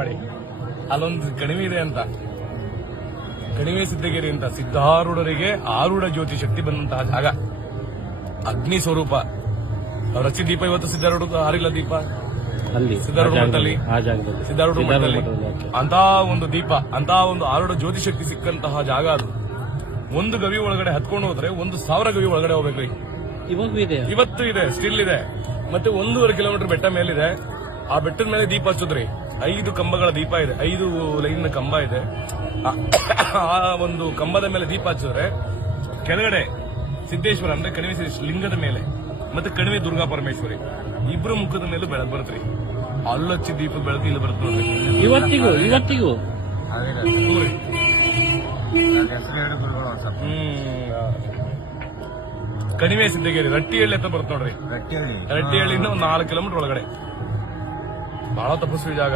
ಮಾಡಿ ಅಲ್ಲೊಂದು ಕಣಿವೆ ಇದೆ ಅಂತ, ಕಣಿವೆ ಸಿದ್ದಗಿರಿ ಅಂತ, ಸಿದ್ಧಾರೂಢರಿಗೆ ಆರೂಢ ಜ್ಯೋತಿ ಶಕ್ತಿ ಬಂದಂತಹ ಜಾಗ, ಅಗ್ನಿ ಸ್ವರೂಪ. ಅವ್ರ ಹಚ್ಚಿ ದೀಪ ಇವತ್ತು ಸಿದ್ಧಾರೂಢ ಆರಿಲ್ಲ ದೀಪ ಅಲ್ಲಿ ಸಿದ್ಧಾರೂಢ ಮಠದಲ್ಲಿ, ಸಿದ್ಧಾರೂಢ ಮಠದಲ್ಲಿ ಅಂತ ಒಂದು ದೀಪ, ಅಂತ ಒಂದು ಆರೂಢ ಜ್ಯೋತಿ ಶಕ್ತಿ ಸಿಕ್ಕಂತಹ ಜಾಗ ಅದು. ಒಂದು ಗವಿ ಒಳಗಡೆ ಹತ್ಕೊಂಡು ಹೋದ್ರೆ 1,000 ಗವಿ ಒಳಗಡೆ ಹೋಗ್ಬೇಕ್ರಿ. ಇವತ್ತು ಇದೆ, ಸ್ಟಿಲ್ ಇದೆ. ಮತ್ತೆ 1.5 ಕಿಲೋಮೀಟರ್ ಬೆಟ್ಟ ಮೇಲಿದೆ. ಆ ಬೆಟ್ಟದ ಮೇಲೆ ದೀಪ ಹಚ್ಚೋದ್ರಿ. 5 ಕಂಬಗಳ ದೀಪ ಇದೆ, 5 ಲೈನ್ ಕಂಬ ಇದೆ. ಆ ಒಂದು ಕಂಬದ ಮೇಲೆ ದೀಪ ಹಚ್ಚಿದ್ರೆ ಕೆಳಗಡೆ ಸಿದ್ದೇಶ್ವರ ಅಂದ್ರೆ ಕಣಿವೆ ಲಿಂಗದ ಮೇಲೆ, ಮತ್ತೆ ಕಣಿವೆ ದುರ್ಗಾ ಪರಮೇಶ್ವರಿ ಇಬ್ರು ಮುಖದ ಮೇಲೂ ಬೆಳಕು ಬರುತ್ತ್ರಿ. ಅಲ್ಲೊಚ್ಚಿ ದೀಪ ಬೆಳಕು ಇಲ್ಲಿ ಬರುತ್ತೆ ನೋಡ್ರಿ. ಇವತ್ತಿಗೂ ಕಣಿವೆ ಸಿದ್ದಗಿರಿ ರಟ್ಟಿಹಳ್ಳಿ ಅಂತ ಬರುತ್ತೆ ನೋಡ್ರಿ. ರಟ್ಟಿಹಳ್ಳಿಯಿಂದ ಒಂದು 4 ಕಿಲೋಮೀಟರ್ ಒಳಗಡೆ. ಬಹಳ ತಪಸ್ವಿ ಜಾಗ.